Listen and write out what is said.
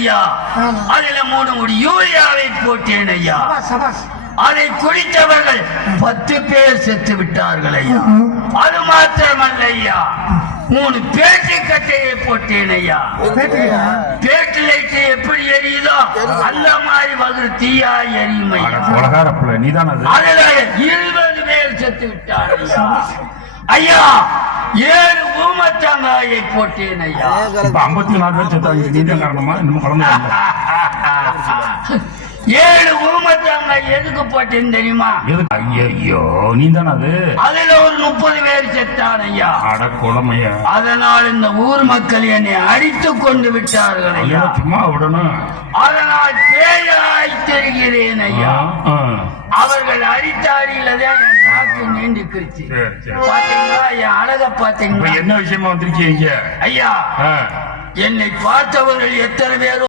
ஐயா அதுல 3 முடி யூரியாவை போட்டேன் ஐயா. அதை குடித்தவர்கள் 10 பேர் செத்து விட்டார்கள் ஐயா. அது மாத்திரமல்ல ஐயா, 3 பேட்டு கட்டையை போட்டேன் ஐயா. பேட்டு லைட் எப்படி எரியுதோ அந்த மாதிரி வகுறு தீயா எரியும் ஐயா. அதுல 20 பேர் செத்து விட்டார்கள் ஐயா. ஐயா 7 ஊமத்தங்காயை போட்டேன் ஐயா. 54 பேர் செத்தாங்க. நீதான் காரணமா? இன்னும் குழந்தை 7 ஊமத்தங்காய் எதுக்கு போட்டேன்னு தெரியுமா? ஐயோ நீதான் அது. அதுல ஒரு 30 பேர் செத்தான் ஐயா. அட குழமையா. அதனால் இந்த ஊர் மக்கள் என்னை அடித்துக் கொண்டு விட்டார்கள் ஐயா. சும்மா விடணும். அதனால் பேயாய் தெரிகிறேன் ஐயா. அவர்கள் அடித்தாடியில்தான் என் நாக்கு நீண்டுக்கிருச்சு. பாத்தீங்களா என் அழக பாத்தீங்களா? என்ன விஷயமா வந்திருக்கீங்க ஐயா? என்னை பார்த்தவர்கள் எத்தனை பேரும்